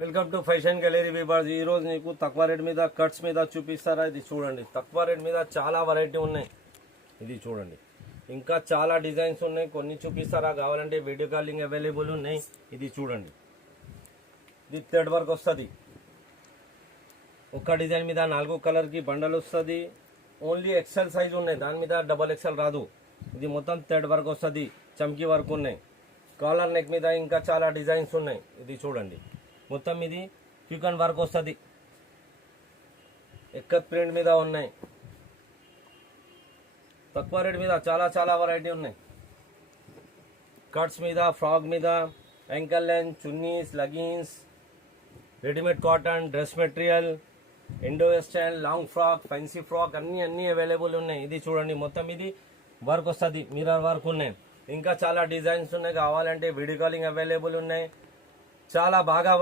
Welcome to fashion gallery weavers. ఈ రోజు నీకు తక్కువ రేట్ మీద కట్స్ మీద చూపిస్తారా? ఇది చూడండి, తక్కువ రేట్ మీద చాలా వెరైటీ ఉన్నాయి. ఇది చూడండి, ఇంకా చాలా డిజైన్స్ ఉన్నాయి. కొన్ని చూపిస్తారా? కావాలంటే వీడియో కాలింగ్ అవైలబుల్ ఉన్నాయి. ఇది చూడండి, ఇది థ్రెడ్ వర్క్ వస్తుంది. ఒక్క డిజైన్ మీద 4 కలర్కి బండల్ వస్తుంది. ఓన్లీ ఎక్సెల్ సైజ్ ఉన్నాయి, దాని మీద డబల్ ఎక్సెల్ రాదు. ఇది మొత్తం థ్రెడ్ వర్క్ వస్తుంది, చమ్కీ వర్క్ ఉన్నాయి. కాలర్ నెక్ మీద ఇంకా చాలా డిజైన్స్ ఉన్నాయి. ఇది చూడండి, మొత్తం ఇది క్యూకన్ వర్క్ వస్తుంది. ఎక్కత్ ప్రింట్ మీద ఉన్నాయి. తక్కువ రేట్ మీద చాలా చాలా వెరైటీ ఉన్నాయి. కట్స్ మీద, ఫ్రాక్ మీద, ankle length, chunnis, leggings, readymade cotton, dress material, Indo western, long frock, fancy frock అన్నీ అవైలబుల్ ఉన్నాయి. ఇది చూడండి, మొత్తం ఇది వర్క్ వస్తుంది, మిర్రర్ వర్క్ ఉన్నాయి. ఇంకా చాలా డిజైన్స్ ఉన్నాయి. కావాలంటే వీడియో కాలింగ్ అవైలబుల్ ఉన్నాయి. చాలా బాగా